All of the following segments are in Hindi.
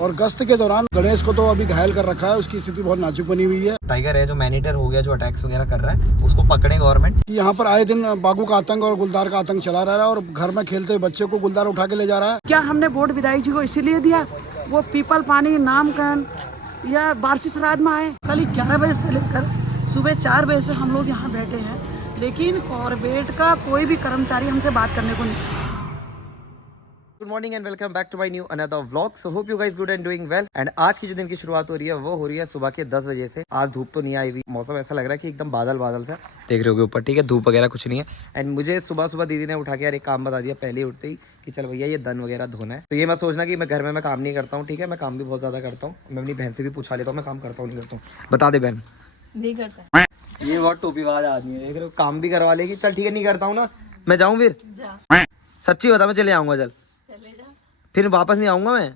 और गश्त के दौरान गणेश को तो अभी घायल कर रखा है, उसकी स्थिति बहुत नाजुक बनी हुई है। टाइगर है जो मैनीटर हो गया, जो अटैक्स वगैरह कर रहा है, उसको पकड़े गवर्नमेंट। यहाँ पर आए दिन बाघों का आतंक और गुलदार का आतंक चला रहा है और घर में खेलते हुए बच्चे को गुलदार उठा के ले जा रहा है। क्या हमने वोट विधायक जी को इसीलिए दिया, वो पीपल पानी नामकरण या बारसी श्राद्ध में आए। कल 11 बजे से लेकर सुबह 4 बजे से हम लोग यहाँ बैठे हैं, लेकिन कॉर्पोरेट का कोई भी कर्मचारी हमसे बात करने को नहीं। Good morning and welcome back to my new another vlog. So hope you guys good and doing well. And आज की जो दिन की शुरुआत हो रही है वो हो रही है सुबह के 10 बजे से। आज धूप तो नहीं आई हुई, मौसम ऐसा लग रहा है कि एकदम बादल बादल सा देख रहे होगे ऊपर, ठीक है, धूप वगैरह कुछ नहीं है। एंड मुझे सुबह सुबह दीदी ने उठा के यार एक काम बता दिया पहले उठते ही कि चल भैया ये दन वगैरह धोना है। तो ये मत सोचना कि मैं घर में मैं काम नहीं करता हूँ, ठीक है, मैं काम भी बहुत ज्यादा करता हूँ। मैं अपनी बहन से भी पूछा लेता हूँ मैं काम करता हूँ नहीं करता हूँ। बता दे बहन। नहीं करता। ये बहुत टोपीबाज आदमी है, देख रहे हो, काम भी करवा लेगी। चल ठीक है, नहीं करता हूँ ना, मैं जाऊँ फिर। सच्ची बता, मैं चले आऊँगा। चल फिर वापस नहीं आऊंगा मैं।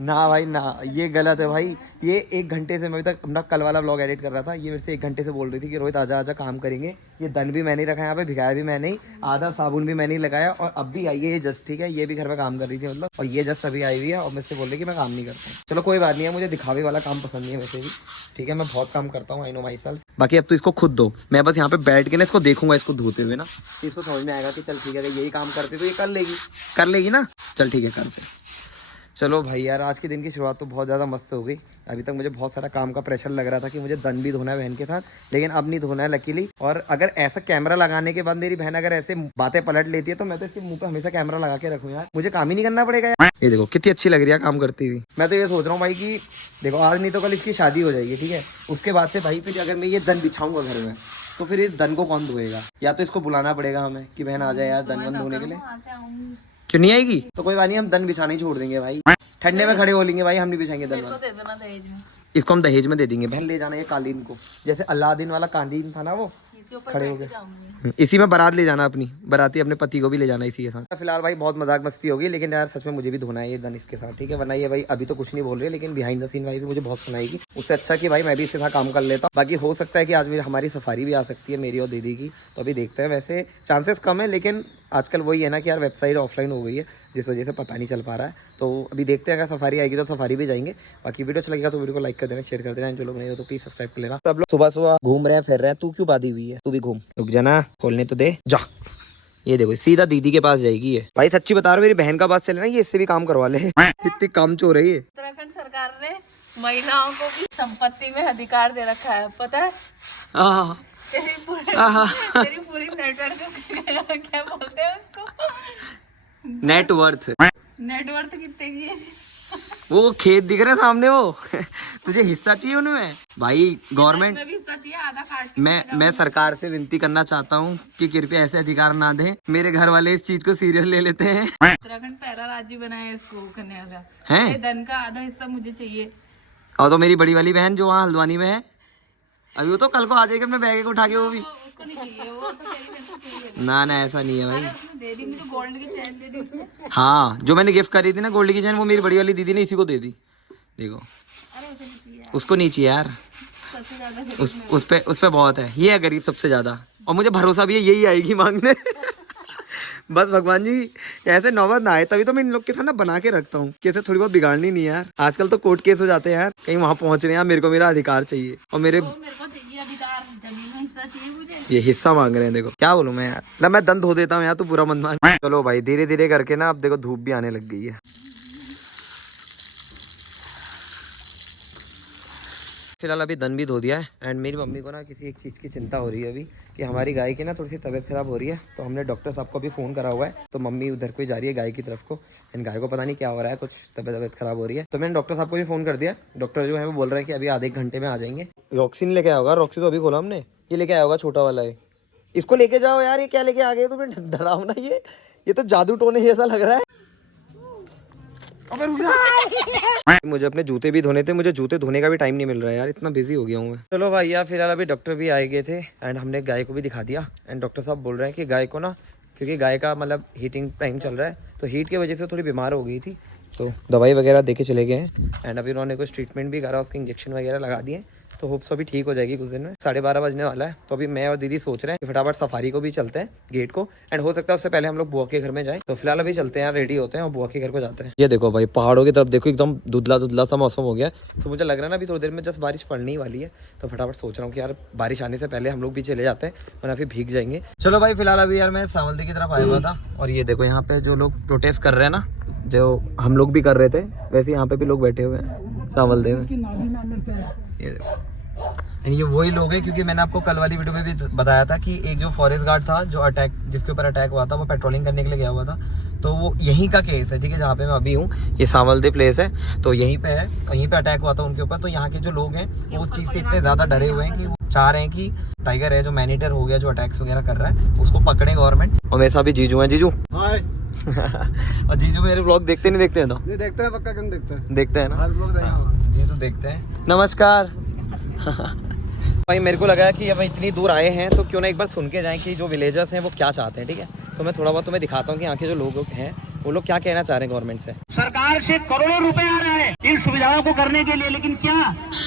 ना भाई ना, ये गलत है भाई। ये 1 घंटे से मैं अभी तक अपना कल वाला व्लॉग एडिट कर रहा था, ये मेरे से 1 घंटे से बोल रही थी कि रोहित आजा आजा काम करेंगे। ये दन भी मैंने रखा, यहाँ पे भिगाया भी मैंने ही, आधा साबुन भी मैंने ही लगाया। और अब भी आई है ये जस्ट, ठीक है, ये भी घर में काम कर रही थी मतलब, और ये जस्ट अभी आई हुई है और मुझसे बोल रही कि मैं काम नहीं करता हूँ। चलो कोई बात नहीं है, मुझे दिखावे वाला काम पसंद नहीं है वैसे भी, ठीक है, मैं बहुत काम करता हूँ, आई नो माई सेल्फ। बाकी अब तो इसको खुद दो, मैं बस यहाँ पे बैठ के ना इसको देखूंगा, इसको धोते हुए ना, इसको समझ में आएगा कि चल ठीक है यही काम करते तो ये कर लेगी ना। चल ठीक है करते। चलो भाई यार, आज के दिन की शुरुआत तो बहुत ज़्यादा मस्त हो गई। अभी तक मुझे बहुत सारा काम का प्रेशर लग रहा था कि मुझे दन भी धोना है बहन के साथ, लेकिन अब नहीं धोना है लकीली। और अगर ऐसा कैमरा लगाने के बाद मेरी बहन अगर ऐसे बातें पलट लेती है तो मैं तो इसके मुंह पे हमेशा कैमरा लगा के रखूँ यार, मुझे काम ही नहीं करना पड़ेगा यार। ये देखो कितनी अच्छी लग रही है काम करती हुई। मैं तो ये सोच रहा हूँ भाई कि देखो आज नहीं तो कल इसकी शादी हो जाएगी, ठीक है, उसके बाद से भाई फिर अगर मैं ये दन बिछाऊंगा घर में तो फिर इस दन को कौन धोएगा? या तो इसको बुलाना पड़ेगा हमें कि बहन आ जाए यार दन वन धोने के लिए। क्यों नहीं आएगी? तो कोई बात नहीं, हम दन बिछाना ही छोड़ देंगे भाई, ठंडे में खड़े हो लेंगे भाई, हम नहीं बिछाएंगे दन। इसको हम दहेज में दे देंगे, बहन ले जाना ये कालीन को, जैसे अलादीन वाला कालीन था ना वो, खड़े हो गए इसी में बारात ले जाना, अपनी बाराती अपने पति को भी ले जाना इसी के साथ। फिलहाल भाई बहुत मजाक मस्ती होगी, लेकिन यार सच में मुझे भी धोना है ये दन इसके साथ, ठीक है, वरना ये भाई अभी तो कुछ नहीं बोल रही है, लेकिन बिहाइंड द सीन भाई भी मुझे बहुत सुनाएगी। उससे अच्छा कि भाई मैं भी इसके साथ काम कर लेता हूँ। बाकी हो सकता है कि आज भी हमारी सफारी भी आ सकती है मेरी और दीदी की, तो अभी देखते हैं। वैसे चांसेस कम है, लेकिन आजकल वही है ना कि यार वेबसाइट ऑफलाइन हो गई है, जिस वजह से पता नहीं चल पा रहा है। तो अभी देखते हैं, अगर सफारी आएगी तो सफारी भी जाएंगे। बाकी वीडियो अच्छा लगेगा तो वीडियो को लाइक कर देना, शेयर कर देना, जो लोग नहीं हो तो प्लीज सब्सक्राइब कर लेना। सब लोग सुबह सुबह घूम रहे हैं फिर रहे हैं, तू क्यों बाधी हुई है? तू भी घूम, रुक जाना, खोलने तो दे जा। ये देखो सीधा दीदी के पास जाएगी ये। भाई सच्ची बता रहा हूँ, मेरी बहन का बात चले ना, ये इससे भी काम करवा ले। इतनी काम चोर है ये। उत्तराखंड सरकार ने महिलाओं को भी संपत्ति में अधिकार दे रखा है, पता है? तेरी पूरी नेटवर्क क्या बोलते हैं उसको, नेटवर्थ कितने की है? वो खेत दिख रहे सामने वो तुझे हिस्सा चाहिए उनमें भाई? गवर्नमेंट मैं भी हिस्सा चाहिए, आधा काट के मैं सरकार से विनती करना चाहता हूँ कि कृपया ऐसे अधिकार ना दें। मेरे घर वाले इस चीज को सीरियस ले लेते हैं। उत्तराखंड पहला राज्य बनाया है इसको करने वाला है। धन का आधा हिस्सा मुझे चाहिए। और तो मेरी बड़ी वाली बहन जो वहाँ हल्द्वानी में है, अभी वो तो कल को आ जाएगी अपने बैग को उठा के, वो भी उसको नहीं चाहिए, वो तो चाहिए। ना ऐसा नहीं है भाई। दे दी मुझे, गोल्ड की चैन दे दी उसने। हाँ, जो मैंने गिफ्ट करी थी ना गोल्ड की चैन, वो मेरी बड़ी वाली दीदी ने इसी को दे दी। देखो उसको नहीं चाहिए यार, उस पे बहुत है, ये है गरीब सबसे ज्यादा, और मुझे भरोसा भी है यही आएगी मांगने। बस भगवान जी ऐसे नौबत ना आए, तभी तो मैं इन लोग के साथ ना बना के रखता हूँ कि ऐसे थोड़ी बहुत बिगाड़नी नहीं यार। आजकल तो कोर्ट केस हो जाते हैं यार, कहीं वहां पहुंच रहे हैं, मेरे को मेरा अधिकार चाहिए और मेरे को चाहिए अधिकार, जमीन में हिस्सा चाहिए मुझे। ये हिस्सा मांग रहे हैं, देखो क्या बोलूं मैं यार। ना मैं दंत धो देता हूँ यार, तो पूरा मन मान। चलो भाई धीरे धीरे करके ना, अब देखो धूप भी आने लग गई है। फिलहाल अभी दन भी धो दिया है। एंड मेरी मम्मी को ना किसी एक चीज़ की चिंता हो रही है अभी, कि हमारी गाय की ना थोड़ी सी तबीयत खराब हो रही है। तो हमने डॉक्टर साहब को भी फ़ोन करा हुआ है, तो मम्मी उधर को ही जा रही है गाय की तरफ को। एंड गाय को पता नहीं क्या हो रहा है, कुछ तबीयत खराब हो रही है। तो मैंने डॉक्टर साहब को भी फ़ोन कर दिया। डॉक्टर जो है वो बोल रहे हैं कि अभी आधे एक घंटे में आ जाएंगे। रॉक्सी लेके आया होगा, रॉक्सी तो अभी खोला हमने, ये लेके आया होगा छोटा वाला है, इसको लेके जाओ यार। ये क्या लेके आ गए तुम्हें? डरावना ये तो जादू टोने जैसा लग रहा है। मुझे अपने जूते भी धोने थे, मुझे जूते धोने का भी टाइम नहीं मिल रहा है यार, इतना बिजी हो गया हूँ मैं। चलो भाई यार, फिलहाल अभी डॉक्टर भी आए गए थे एंड हमने गाय को भी दिखा दिया। एंड डॉक्टर साहब बोल रहे हैं कि गाय को ना, क्योंकि गाय का मतलब हीटिंग टाइम चल रहा है, तो हीट की वजह से थोड़ी बीमार हो गई थी, तो दवाई वगैरह दे के चले गए हैं। एंड अभी उन्होंने कुछ ट्रीटमेंट भी करा, उसके इंजेक्शन वगैरह लगा दिए, तो होप सो अभी ठीक हो जाएगी कुछ दिन में। 12:30 बजने वाला है, तो अभी मैं और दीदी सोच रहे हैं कि फटाफट सफारी को भी चलते हैं गेट को, एंड हो सकता है उससे पहले हम लोग बुआ के घर में जाएं। तो फिलहाल अभी चलते हैं, रेडी होते हैं और बुआ के घर को जाते हैं। ये देखो भाई पहाड़ों की तरफ देखो, एकदम धुंधला धुंधला सा मौसम हो गया। तो मुझे लग रहा है ना अभी थोड़ी देर में जस्ट बारिश पड़ने ही वाली है, तो फटाफट सोच रहा हूँ कि यार बारिश आने से पहले हम लोग भी चले जाते हैं, वरना फिर भीग जाएंगे। चलो भाई फिलहाल अभी यार मैं सावलदी की तरफ आया हुआ था, और ये देखो यहाँ पे जो लोग प्रोटेस्ट कर रहे हैं ना, जो हम लोग भी कर रहे थे, वैसे यहाँ पे भी लोग बैठे हुए हैं सावलदी में। ये देखो, एंड ये वही लोग हैं, क्योंकि मैंने आपको कल वाली वीडियो में भी बताया था कि एक जो फॉरेस्ट गार्ड था जो अटैक, जिसके ऊपर अटैक हुआ था, वो पेट्रोलिंग करने के लिए गया हुआ था। तो वो यहीं का केस है, ठीक है, जहाँ पे मैं अभी हूँ, ये सावलदी प्लेस है, तो यहीं पे है, यहीं पे अटैक हुआ था उनके ऊपर। तो यहाँ के जो लोग हैं वो उस चीज़ से इतने ज़्यादा डरे हुए हैं कि वो चाह रहे हैं कि टाइगर है जो मैनीटर हो गया, जो अटैक्स वगैरह कर रहा है, उसको पकड़े गवर्नमेंट। और मेरे साथ भी जीजू हैं। जीजू हाय। और जीजू मेरे ब्लॉग देखते नहीं देखते हैं? तो नहीं देखते हैं, पक्का क्यों देखते हैं, देखते हैं ना, हर ब्लॉग देखेंगे। जीजू देखते हैं। नमस्कार। भाई मेरे को लगा कि अब इतनी दूर आए हैं तो क्यों ना एक बार सुन के जाएं कि जो विलेजर्स हैं वो क्या चाहते हैं, ठीक है। तो मैं थोड़ा बहुत तुम्हें दिखाता हूँ कि यहाँ के जो लोग हैं वो लोग क्या कहना चाह रहे हैं गवर्नमेंट से। सरकार से करोड़ों रुपए आ रहा है इन सुविधाओं को करने के लिए, लेकिन क्या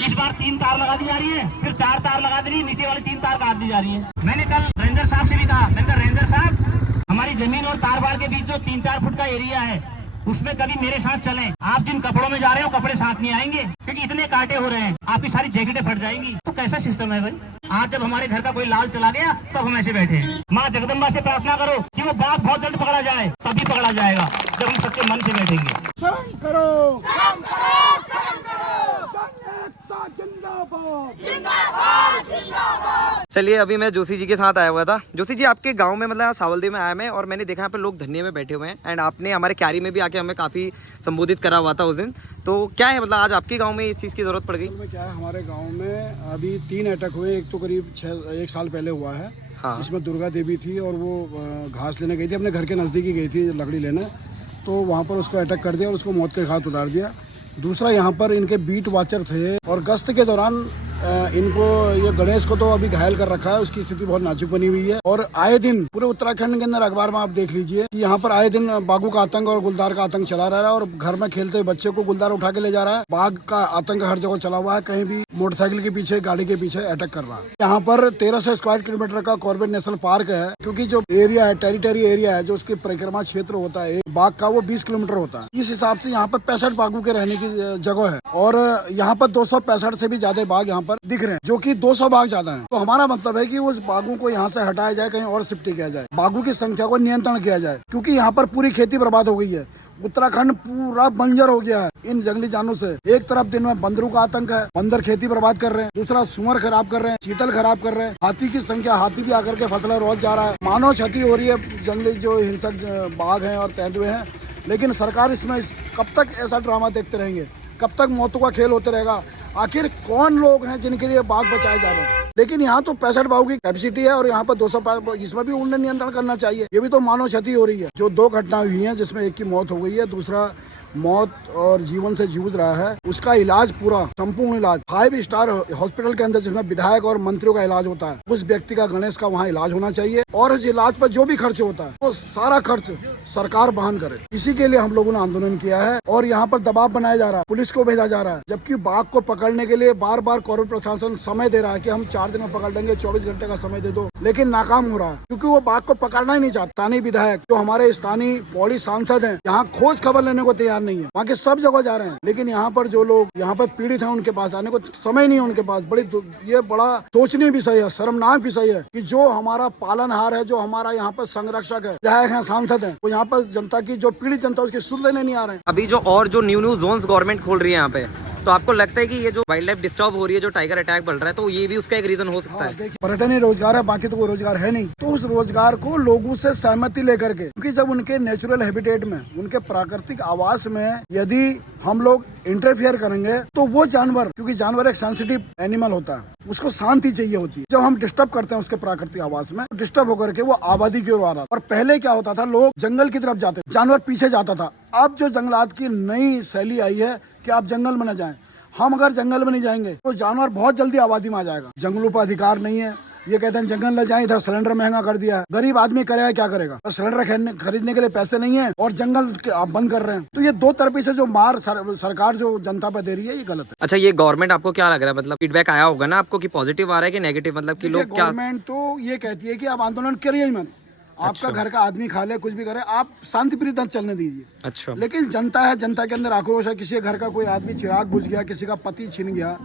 इस बार 3 तार लगा दी जा रही है, फिर 4 तार लगा दी, नीचे वाली 3 तार काट दी जा रही है। मैंने कल रेंजर साहब से भी कहा, मैंने कहा रेंजर साहब हमारी जमीन और तार बाड़ के बीच जो 3-4 फुट का एरिया है उसमें कभी मेरे साथ चलें। आप जिन कपड़ों में जा रहे हो कपड़े साथ नहीं आएंगे, क्योंकि इतने कांटे हो रहे हैं, आपकी सारी जैकेटें फट जाएंगी। तो कैसा सिस्टम है भाई? आज जब हमारे घर का कोई लाल चला गया तब हम ऐसे बैठे हैं। माँ जगदम्बा से प्रार्थना करो कि वो बाघ बहुत जल्द पकड़ा जाए, तभी पकड़ा जाएगा जब हम सच्चे मन से बैठेंगे। शर्म करो, शर्म करो, शर्म करो, जनता जिंदाबाद, जिंदाबाद, जिंदाबाद। चलिए अभी मैं जोशी जी के साथ आया हुआ था। जोशी जी आपके गांव में मतलब सावलदी में आया मैं, और मैंने देखा यहाँ पे लोग धरने में बैठे हुए हैं, एंड आपने हमारे क्यारी में भी आके हमें काफ़ी संबोधित करा हुआ था उस दिन। तो क्या है मतलब आज आपके गांव में इस चीज़ की ज़रूरत पड़ गई? असल में क्या है, हमारे गांव में अभी 3 अटैक हुए। एक तो करीब 1 साल पहले हुआ है, हाँ। जिसमें दुर्गा देवी थी और वो घास लेने गई थी, अपने घर के नज़दीक ही गई थी लकड़ी लेने, तो वहाँ पर उसको अटैक कर दिया और उसको मौत के घाट उतार दिया। दूसरा यहाँ पर इनके बीट वॉचर थे और गश्त के दौरान इनको ये गणेश को तो अभी घायल कर रखा है, उसकी स्थिति बहुत नाजुक बनी हुई है। और आए दिन पूरे उत्तराखंड के अंदर अखबार में आप देख लीजिए कि यहाँ पर आए दिन बाघों का आतंक और गुलदार का आतंक चला रहा है, और घर में खेलते हुए बच्चे को गुलदार उठा के ले जा रहा है। बाघ का आतंक हर जगह चला हुआ है, कहीं भी मोटरसाइकिल के पीछे, गाड़ी के पीछे अटैक कर रहा है। यहाँ पर 1300 स्क्वायर किलोमीटर का कॉर्बेट नेशनल पार्क है, क्योंकि जो एरिया है, टेरिटरी एरिया है, जो उसकी परिक्रमा क्षेत्र होता है बाघ का, वो 20 किलोमीटर होता है। इस हिसाब से यहाँ पर 65 बाघों के रहने की जगह है, और यहाँ पर 265 से भी ज्यादा बाघ यहाँ पर दिख रहे हैं, जो कि 200 बाघ ज्यादा हैं। तो हमारा मतलब है कि उस बाघों को यहाँ से हटाया जाए, कहीं और शिफ्ट किया जाए, बाघों की संख्या को नियंत्रण किया जाए, क्योंकि यहाँ पर पूरी खेती बर्बाद हो गई है। उत्तराखंड पूरा बंजर हो गया है इन जंगली जानवरों से। एक तरफ दिन में बंदरों का आतंक है, बंदर खेती बर्बाद कर रहे हैं, दूसरा सुअर खराब कर रहे हैं, चीतल खराब कर रहे हैं, हाथी की संख्या, हाथी भी आकर के फसलें रोज जा रहा है, मानव क्षति हो रही है, जंगली जो हिंसक बाघ हैं और तेंदुए हैं। लेकिन सरकार इसमें कब तक ऐसा ड्रामा देखते रहेंगे, कब तक मौतों का खेल होते रहेगा? आखिर कौन लोग हैं जिनके लिए बाघ बचाए जा रहे हैं? लेकिन यहाँ तो 65 बाघों की कैपेसिटी है और यहाँ पर 200, इसमें भी उन्हें नियंत्रण करना चाहिए। ये भी तो मानव क्षति हो रही है। जो 2 घटनाएं हुई हैं, जिसमें एक की मौत हो गई है, दूसरा मौत और जीवन से जूझ रहा है, उसका इलाज पूरा संपूर्ण इलाज 5 स्टार हॉस्पिटल के अंदर, जिसमें विधायक और मंत्रियों का इलाज होता है, उस व्यक्ति का, गणेश का वहाँ इलाज होना चाहिए। और इस इलाज पर जो भी खर्च होता है वो सारा खर्च सरकार वहन करे। इसी के लिए हम लोगों ने आंदोलन किया है, और यहाँ पर दबाव बनाया जा रहा है, पुलिस को भेजा जा रहा है, जबकि बाघ को पकड़ने के लिए बार बार कॉर्पोरेट प्रशासन समय दे रहा है कि हम 4 दिन में पकड़ लेंगे, 24 घंटे का समय दे दो, लेकिन नाकाम हो रहा है, क्योंकि वो बाघ को पकड़ना ही नहीं चाहता। स्थानीय विधायक, जो हमारे स्थानीय पौड़ी सांसद हैं, यहाँ खोज खबर लेने को तैयार नहीं है। वहाँ के सब जगह जा रहे हैं, लेकिन यहाँ पर जो लोग यहाँ पर पीड़ित हैं, उनके पास आने को समय नहीं है उनके पास। ये बड़ा सोचनीय विषय है, शर्मनाक विषय है कि जो हमारा पालनहार है, जो हमारा यहाँ पर संरक्षक है, विधायक है, सांसद है, वो यहाँ पर जनता की, जो पीड़ित जनता, उसकी सुध लेने नहीं आ रहे हैं। अभी जो और जो न्यू जोन्स गवर्नमेंट खोल रही है यहाँ पे, तो आपको लगता है कि ये जो वाइल्ड लाइफ डिस्टर्ब हो रही है, जो टाइगर अटैक बढ़ रहा है, तो ये भी उसका एक रीजन हो सकता है? देखिए, पर्यटन ही रोजगार है, बाकी तो कोई रोजगार है नहीं। तो उस रोजगार को लोगों से सहमति लेकर के, क्योंकि जब उनके नेचुरल हैबिटेट में, उनके प्राकृतिक आवास में यदि हम लोग इंटरफेयर करेंगे, तो वो जानवर, क्योंकि जानवर एक सेंसिटिव एनिमल होता है, उसको शांति चाहिए होती है। जब हम डिस्टर्ब करते हैं उसके प्राकृतिक आवास में, डिस्टर्ब होकर के वो आबादी की ओर आ रहा है। और पहले क्या होता था, लोग जंगल की तरफ जाते, जानवर पीछे जाता था। अब जो जंगलात की नई शैली आई है कि आप जंगल में न जाएं, हम अगर जंगल में नहीं जाएंगे तो जानवर बहुत जल्दी आबादी में आ जाएगा। जंगलों पर अधिकार नहीं है, ये कहते हैं जंगल न जाए, इधर सिलेंडर महंगा कर दिया। गरीब आदमी करेगा क्या करेगा? तो सिलेंडर खरीदने के लिए पैसे नहीं है और जंगल आप बंद कर रहे हैं। तो ये दो तरफी से जो मार सरकार जो जनता पर दे रही है, ये गलत है। अच्छा, ये गवर्नमेंट आपको क्या लग रहा है, मतलब फीडबैक आया होगा ना आपको कि पॉजिटिव आ रहा है कि नेगेटिव, मतलब कि लोग क्या? गवर्नमेंट तो ये कहती है कि आप आंदोलन करिए ही मत, आपका घर का आदमी खा ले, कुछ भी करे, आप शांतिप्रिय चलने दीजिए। अच्छा, लेकिन जनता है, जनता के अंदर आक्रोश है। किसी के घर का कोई आदमी चिराग बुझ गया, किसी का पति छिन गया,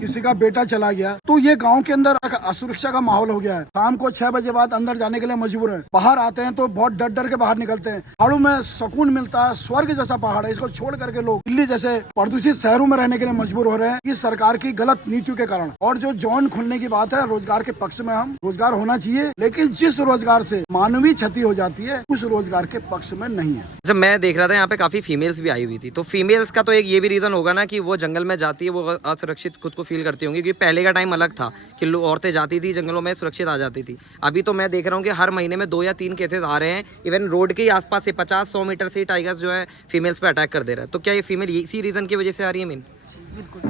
किसी का बेटा चला गया, तो ये गांव के अंदर असुरक्षा का माहौल हो गया है। शाम को 6 बजे बाद अंदर जाने के लिए मजबूर है। बाहर आते हैं तो बहुत डर डर के बाहर निकलते हैं। पहाड़ों में सुकून मिलता है, स्वर्ग जैसा पहाड़ है, इसको छोड़ करके लोग दिल्ली जैसे प्रदूषित शहरों में रहने के लिए मजबूर हो रहे हैं, इस सरकार की गलत नीतियों के कारण। और जो जोन खुलने की बात है, रोजगार के पक्ष में हम, रोजगार होना चाहिए, लेकिन जिस रोजगार से मानवीय क्षति हो जाती है, उस रोजगार के पक्ष में नहीं है। जब मैं देख रहा था यहाँ पे काफी फीमेल्स भी आई हुई थी, तो फीमेल्स का तो एक ये भी रीजन होगा ना कि वो जंगल में जाती है, वो असुरक्षित खुद को फील करती होंगी, क्योंकि पहले का टाइम अलग था कि औरतें जाती थी जंगलों में, सुरक्षित आ जाती थी। अभी तो मैं देख रहा हूँ कि हर महीने में 2 या 3 केसेस आ रहे हैं, इवन रोड के आसपास से 50-100 मीटर से टाइगर्स जो है फीमेल्स पे अटैक कर दे रहा है। तो क्या ये फीमेल इसी रीजन की वजह से आ रही है मेन? बिल्कुल,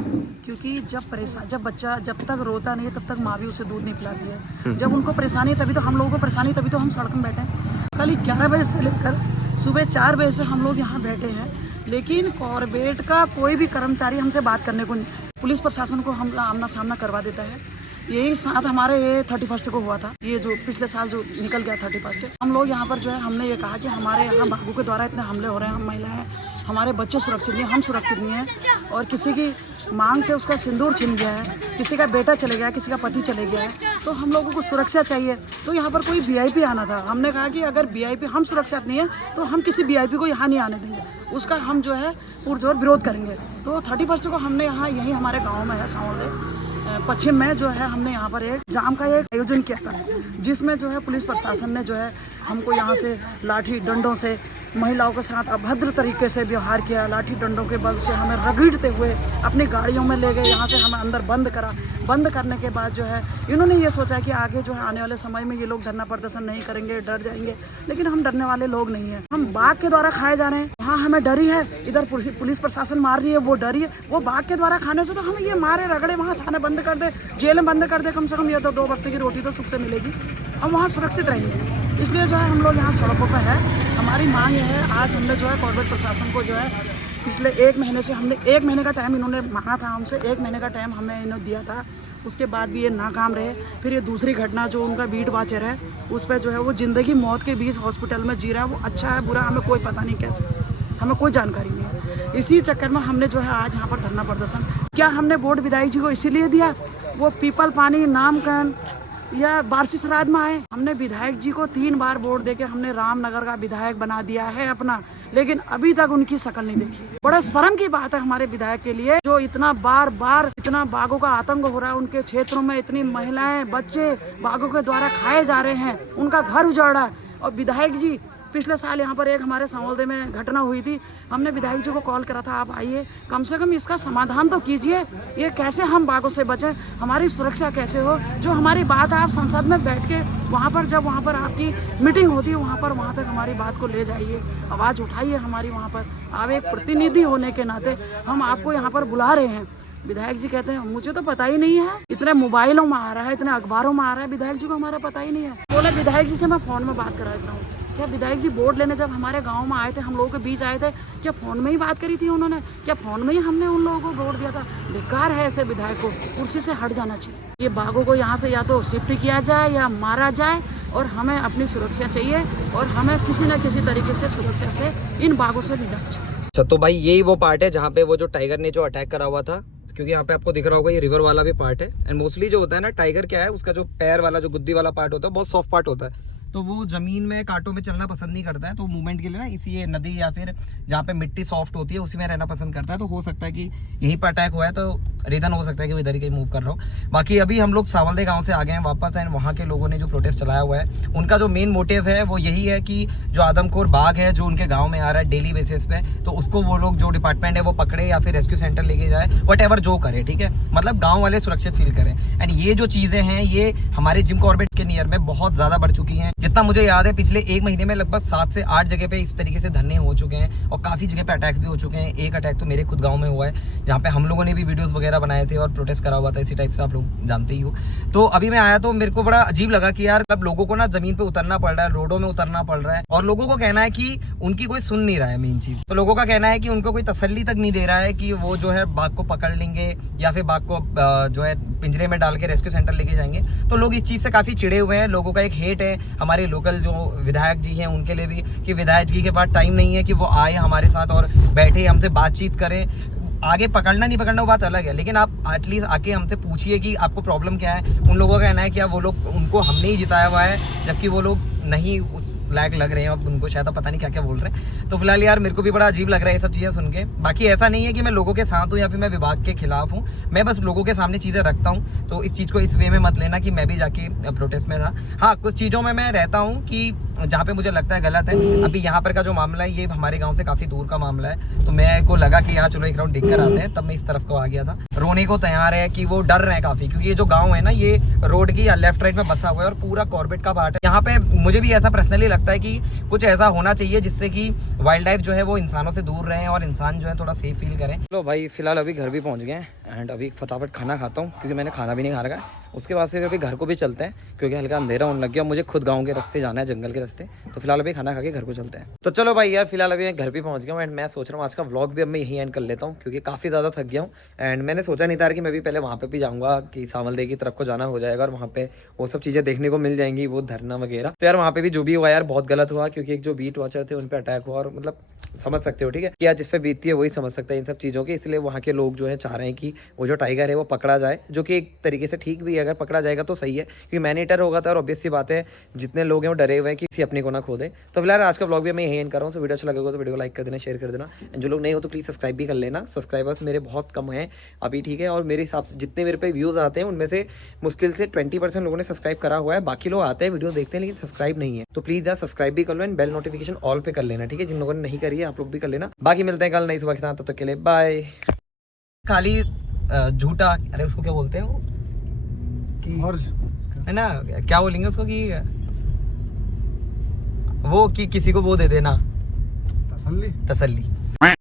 क्योंकि जब बच्चा जब तक रोता नहीं है तब तक माँ भी उसे दूध नहीं पिलाती है। जब उनको परेशानी है तभी तो हम लोगों को परेशानी, तभी तो हम सड़क में बैठे हैं। कल 11 बजे से लेकर सुबह 4 बजे से हम लोग यहाँ बैठे हैं, लेकिन कॉर्बेट का कोई भी कर्मचारी हमसे बात करने को नहीं। पुलिस प्रशासन को हम आमना सामना करवा देता है। यही साथ हमारे ये 31 को हुआ था, ये जो पिछले साल जो निकल गया 31। हम लोग यहाँ पर जो है, हमने ये कहा कि हमारे यहाँ बाघों के द्वारा इतने हमले हो रहे हैं, हम महिलाएं, हमारे बच्चे सुरक्षित नहीं, हम सुरक्षित नहीं हैं, और किसी की मांग से उसका सिंदूर छिन गया है, किसी का बेटा चले गया, किसी का पति चले गया है, तो हम लोगों को सुरक्षा चाहिए। तो यहाँ पर कोई VIP आना था, हमने कहा कि अगर VIP हम सुरक्षित नहीं है तो हम किसी VIP को यहाँ नहीं आने देंगे, उसका हम जो है पुरजोर विरोध करेंगे। तो 31 को हमने यहाँ, यही हमारे गाँव में है सांवलदे पश्चिम में जो है, हमने यहाँ पर एक जाम का एक आयोजन किया था, जिसमें जो है पुलिस प्रशासन ने जो है हमको यहाँ से लाठी डंडों से महिलाओं के साथ अभद्र तरीके से व्यवहार किया। लाठी डंडों के बल से हमें रगड़ते हुए अपनी गाड़ियों में ले गए, यहाँ से हमें अंदर बंद करा। बंद करने के बाद जो है इन्होंने ये सोचा कि आगे जो है आने वाले समय में ये लोग धरना प्रदर्शन नहीं करेंगे, डर जाएंगे, लेकिन हम डरने वाले लोग नहीं हैं। हम बाघ के द्वारा खाए जा रहे हैं, वहाँ हमें डर ही है, इधर पुलिस प्रशासन मार रही है, वो डर ही है। वो बाघ के द्वारा खाने से तो हमें ये मारे रगड़े, वहाँ थाने बंद कर दे, जेल में बंद कर दे, कम से कम ये तो 2 वक्त की रोटी तो सुख से मिलेगी, हम वहाँ सुरक्षित रहेंगे। इसलिए जो है हम लोग यहाँ सड़कों पर है। हमारी मांग ये है, आज हमने जो है कॉर्पोरेट प्रशासन को जो है पिछले 1 महीने से, हमने 1 महीने का टाइम इन्होंने मांगा था हमसे, 1 महीने का टाइम हमने इन्हें दिया था, उसके बाद भी ये नाकाम रहे। फिर ये दूसरी घटना जो उनका बीट वाचर है, उस पर जो है वो ज़िंदगी मौत के बीच हॉस्पिटल में जी रहा है। वो अच्छा है बुरा हमें कोई पता नहीं कैसे, हमें कोई जानकारी नहीं है। इसी चक्कर में हमने जो है आज यहाँ पर धरना प्रदर्शन क्या, हमने वोट विधायक जी को इसीलिए दिया, वो पीपल पानी नामकरण या बारसी श्राद्ध में आए। हमने विधायक जी को 3 बार वोट देके हमने रामनगर का विधायक बना दिया है अपना, लेकिन अभी तक उनकी शक्ल नहीं देखी। बड़ा शर्म की बात है हमारे विधायक के लिए, जो इतना बार इतना बाघों का आतंक हो रहा है उनके क्षेत्रों में, इतनी महिलाएं बच्चे बाघों के द्वारा खाए जा रहे हैं, उनका घर उजाड़ा है। और विधायक जी पिछले साल यहाँ पर एक हमारे सांवलदे में घटना हुई थी, हमने विधायक जी को कॉल करा था, आप आइए, कम से कम इसका समाधान तो कीजिए, ये कैसे हम बाघों से बचें, हमारी सुरक्षा कैसे हो। जो हमारी बात है आप संसद में बैठ के वहाँ पर, जब वहाँ पर आपकी मीटिंग होती है वहाँ तक हमारी बात को ले जाइए, आवाज़ उठाइए हमारी वहाँ पर। आप एक प्रतिनिधि होने के नाते हम आपको यहाँ पर बुला रहे हैं। विधायक जी कहते हैं मुझे तो पता ही नहीं है, इतने मोबाइलों में आ रहा है, इतने अखबारों में आ रहा है, विधायक जी को हमारा पता ही नहीं है। बोला विधायक जी से मैं फ़ोन में बात करा देता हूँ। क्या विधायक जी वोट लेने जब हमारे गांव में आए थे, हम लोगों के बीच आए थे, क्या फ़ोन में ही बात करी थी उन्होंने? क्या फ़ोन में ही हमने उन लोगों को वोट दिया था? बेकार है ऐसे विधायक को, कुर्सी से हट जाना चाहिए। ये बाघों को यहाँ से या तो शिफ्ट किया जाए या मारा जाए, और हमें अपनी सुरक्षा चाहिए, और हमें किसी न किसी तरीके से सुरक्षा से इन बाघों से नहीं जाना चाहिए। अच्छा, तो भाई यही वो पार्ट है जहाँ पे वो जो टाइगर ने जो अटैक करा हुआ था, क्योंकि यहाँ पे आपको दिख रहा होगा ये रिवर वाला भी पार्ट है। एंड मोस्टली जो होता है ना टाइगर, क्या है उसका जो पैर वाला जो गुद्दी वाला पार्ट होता है बहुत सॉफ्ट पार्ट होता है, तो वो जमीन में कांटों में चलना पसंद नहीं करता है। तो मूवमेंट के लिए ना इसी ये नदी या फिर जहाँ पे मिट्टी सॉफ्ट होती है उसी में रहना पसंद करता है। तो हो सकता है कि यहीं पर अटैक हुआ है, तो रीज़न हो सकता है कि वो इधर ही कहीं मूव कर रहा हो। बाकी अभी हम लोग सांवलदे गांव से आ गए हैं वापस, एंड वहाँ के लोगों ने जो प्रोटेस्ट चलाया हुआ है, उनका जो मेन मोटिव है वो यही है कि जो आदमखोर बाघ है जो उनके गाँव में आ रहा है डेली बेसिस पे, तो उसको वो लोग जो डिपार्टमेंट है वो पकड़े या फिर रेस्क्यू सेंटर लेके जाए, वट जो करे, ठीक है, मतलब गाँव वाले सुरक्षित फील करें। एंड ये जो चीज़ें हैं ये हमारे जिम कॉर्बेट के नियर में बहुत ज़्यादा बढ़ चुकी हैं। जितना मुझे याद है पिछले 1 महीने में लगभग 7 से 8 जगह पे इस तरीके से धरने हो चुके हैं, और काफ़ी जगह पे अटैक्स भी हो चुके हैं। एक अटैक तो मेरे खुद गांव में हुआ है, जहाँ पे हम लोगों ने भी वीडियोस वगैरह वगैरह बनाए थे और प्रोटेस्ट करा हुआ था इसी टाइप से, आप लोग जानते ही हो। तो अभी मैं आया तो मेरे को बड़ा अजीब लगा कि यार अब लोगों को ना जमीन पे उतरना पड़ रहा है, रोडों में उतरना पड़ रहा है, और लोगों को कहना है कि उनकी कोई सुन नहीं रहा है। मेन चीज तो लोगों का कहना है कि उनको कोई तसल्ली तक नहीं दे रहा है कि वो जो है बाघ को पकड़ लेंगे या फिर बाघ को जो है पिंजरे में डाल के रेस्क्यू सेंटर लेके जाएंगे। तो लोग इस चीज से काफी चिड़े हुए हैं। लोगों का एक हेट है हमारे लोकल जो विधायक जी हैं उनके लिए भी, कि विधायक जी के पास टाइम नहीं है कि वो आए हमारे साथ और बैठे हमसे बातचीत करें। आगे पकड़ना नहीं पकड़ना वो बात अलग है, लेकिन आप एटलीस्ट आके हमसे पूछिए कि आपको प्रॉब्लम क्या है। उन लोगों का कहना है कि अब वो लोग, उनको हमने ही जिताया हुआ है, जबकि वो लोग नहीं उस लायक लग रहे हैं, अब उनको शायद पता नहीं क्या क्या बोल रहे हैं। तो फिलहाल यार मेरे को भी बड़ा अजीब लग रहा है ये सब चीज़ें सुन के। बाकी ऐसा नहीं है कि मैं लोगों के साथ हूँ या फिर मैं विभाग के खिलाफ हूँ, मैं बस लोगों के सामने चीज़ें रखता हूँ। तो इस चीज़ को इस वे में मत लेना कि मैं भी जाके प्रोटेस्ट में था। हाँ, कुछ चीज़ों में मैं रहता हूँ कि जहाँ पे मुझे लगता है गलत है। अभी यहाँ पर का जो मामला है ये हमारे गाँव से काफ़ी दूर का मामला है, तो मेरे को लगा कि यहाँ चलो एक राउंड देख कर आते हैं, तब मैं इस तरफ को आ गया था। रोने को तैयार है कि वो डर रहे हैं काफ़ी, क्योंकि ये जो गाँव है ना ये रोड की लेफ्ट राइट में बसा हुआ है और पूरा कॉर्बेट का पार्ट है। यहाँ पे मुझे भी ऐसा पर्सनली लगता है कि कुछ ऐसा होना चाहिए जिससे कि वाइल्ड लाइफ जो है वो इंसानों से दूर रहे और इंसान जो है थोड़ा सेफ फील करें। तो भाई फिलहाल अभी घर भी पहुँच गए एंड अभी फटाफट खाना खाता हूँ, क्योंकि मैंने खाना भी नहीं खा रखा है। उसके बाद से अभी घर को भी चलते हैं, क्योंकि हल्का अंधेरा होने लग गया। मुझे खुद गांव के रास्ते जाना है, जंगल के रास्ते। तो फिलहाल अभी खाना खा के घर को चलते हैं। तो चलो भाई यार, फिलहाल अभी मैं घर भी पहुंच गया हूँ एंड मैं सोच रहा हूँ आज का व्लॉग भी अब मैं यहीं एंड कर लेता हूँ, क्योंकि काफ़ी ज़्यादा थक गया हूँ। एंड मैंने सोचा नहीं था कि मैं भी पहले वहाँ पर भी जाऊँगा कि सावलदेई की तरफ को जाना हो जाएगा और वहाँ पर वो सब चीज़ें देखने को मिल जाएंगी, वो धरना वगैरह। तो यार वहाँ पर भी जो भी हुआ यार बहुत गलत हुआ, क्योंकि एक जो बीट वॉचर थे उन पर अटैक हुआ, और मतलब समझ सकते हो ठीक है, कि यार जिस पे बीतती है वही समझ सकता है इन सब चीज़ों के। इसलिए वहाँ के लोग जो है चाह रहे हैं कि वो जो टाइगर है वो पकड़ा जाए, जो कि एक तरीके से ठीक भी है। अगर पकड़ा जाएगा तो सही है, क्योंकि मैनीटर होगा तो और ऑब्वियस सी बात है जितने लोग हैं वो डरे हुए हैं कि किसी अपने को ना खो दे। तो फिलहाल आज का ब्लॉग भी मैं यही एंड कर रहा हूँ। सो वीडियो अच्छा लगेगा तो वीडियो को लाइक कर देना, शेयर कर देना। एंड जो लोग नहीं हो तो प्लीज़ सब्सक्राइब भी कर लेना। सब्सक्राइबर्स मेरे बहुत कम हैं अभी, ठीक है, और मेरे हिसाब से जितने मेरे पे व्यूज़ आते हैं उनमें से मुश्किल से 20% लोगों ने सब्सक्राइब करा हुआ है। बाकी लोग आते हैं वीडियो देखते हैं लेकिन सब्सक्राइब नहीं है। तो प्लीज़ यार सब्सक्राइब भी कर लो एंड बेल नोटिफिकेशन ऑल पे कर लेना, ठीक है। जिन लोगों ने नहीं करी है आप लोग भी कर लेना। बाकी मिलते हैं कल नई सुबह के साथ, तब तक के लिए बाय। खाली झूठा, अरे उसको क्या बोलते हैं वो है ना, क्या बोलेंगे उसको कि वो कि किसी को वो दे देना, तसल्ली।